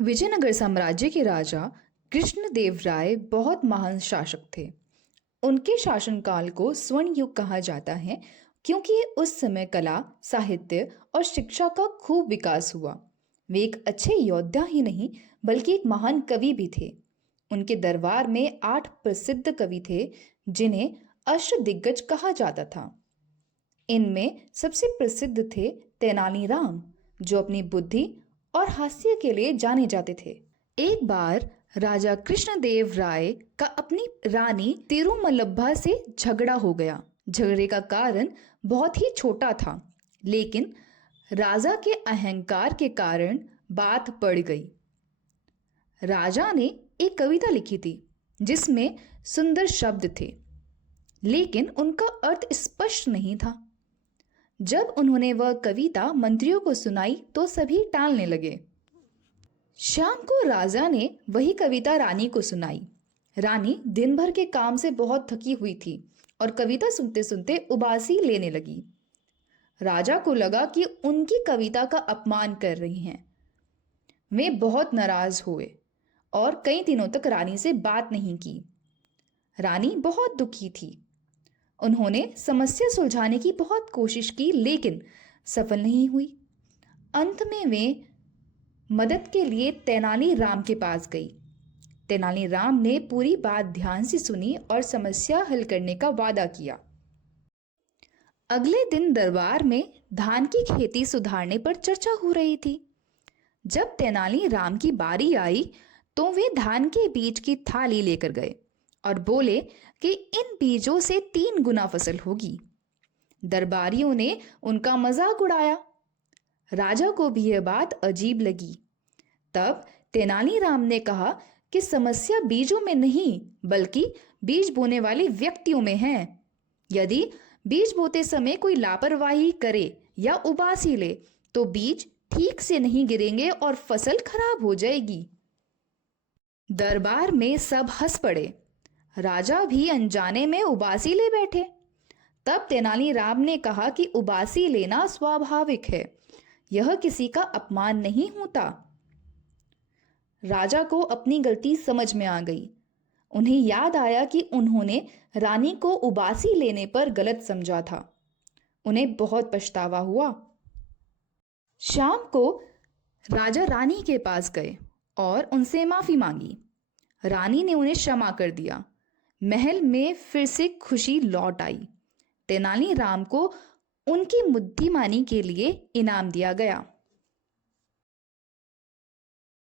विजयनगर साम्राज्य के राजा कृष्णदेव राय बहुत महान शासक थे। उनके शासनकाल को स्वर्ण युग कहा जाता है क्योंकि उस समय कला, साहित्य और शिक्षा का खूब विकास हुआ। वे एक अच्छे योद्धा ही नहीं बल्कि एक महान कवि भी थे। उनके दरबार में 8 प्रसिद्ध कवि थे जिन्हें अष्टदिग्गज कहा जाता था। इनमें सबसे प्रसिद्ध थे तेनालीराम, जो अपनी बुद्धि और हास्य के लिए जाने जाते थे। एक बार राजा कृष्णदेव राय का अपनी रानी तिरुमलब्बा से झगड़ा हो गया। झगड़े का कारण बहुत ही छोटा था, लेकिन राजा के अहंकार के कारण बात बढ़ गई। राजा ने एक कविता लिखी थी जिसमें सुंदर शब्द थे, लेकिन उनका अर्थ स्पष्ट नहीं था। जब उन्होंने वह कविता मंत्रियों को सुनाई तो सभी टालने लगे। शाम को राजा ने वही कविता रानी को सुनाई। रानी दिन भर के काम से बहुत थकी हुई थी और कविता सुनते सुनते उबासी लेने लगी। राजा को लगा कि उनकी कविता का अपमान कर रही हैं। वे बहुत नाराज हुए और कई दिनों तक रानी से बात नहीं की। रानी बहुत दुखी थी। उन्होंने समस्या सुलझाने की बहुत कोशिश की, लेकिन सफल नहीं हुई। अंत में वे मदद के लिए तेनालीराम के पास गई। तेनालीराम ने पूरी बात ध्यान से सुनी और समस्या हल करने का वादा किया। अगले दिन दरबार में धान की खेती सुधारने पर चर्चा हो रही थी। जब तेनालीराम की बारी आई तो वे धान के बीज की थाली लेकर गए और बोले कि इन बीजों से 3 गुना फसल होगी। दरबारियों ने उनका मजाक उड़ाया। राजा को भी यह बात अजीब लगी। तब तेनालीराम ने कहा कि समस्या बीजों में नहीं बल्कि बीज बोने वाले व्यक्तियों में है। यदि बीज बोते समय कोई लापरवाही करे या उबासी ले तो बीज ठीक से नहीं गिरेंगे और फसल खराब हो जाएगी। दरबार में सब हंस पड़े। राजा भी अनजाने में उबासी ले बैठे। तब तेनालीराम ने कहा कि उबासी लेना स्वाभाविक है, यह किसी का अपमान नहीं होता। राजा को अपनी गलती समझ में आ गई। उन्हें याद आया कि उन्होंने रानी को उबासी लेने पर गलत समझा था। उन्हें बहुत पछतावा हुआ। शाम को राजा रानी के पास गए और उनसे माफी मांगी। रानी ने उन्हें क्षमा कर दिया। महल में फिर से खुशी लौट आई। तेनालीराम को उनकी बुद्धिमानी के लिए इनाम दिया गया।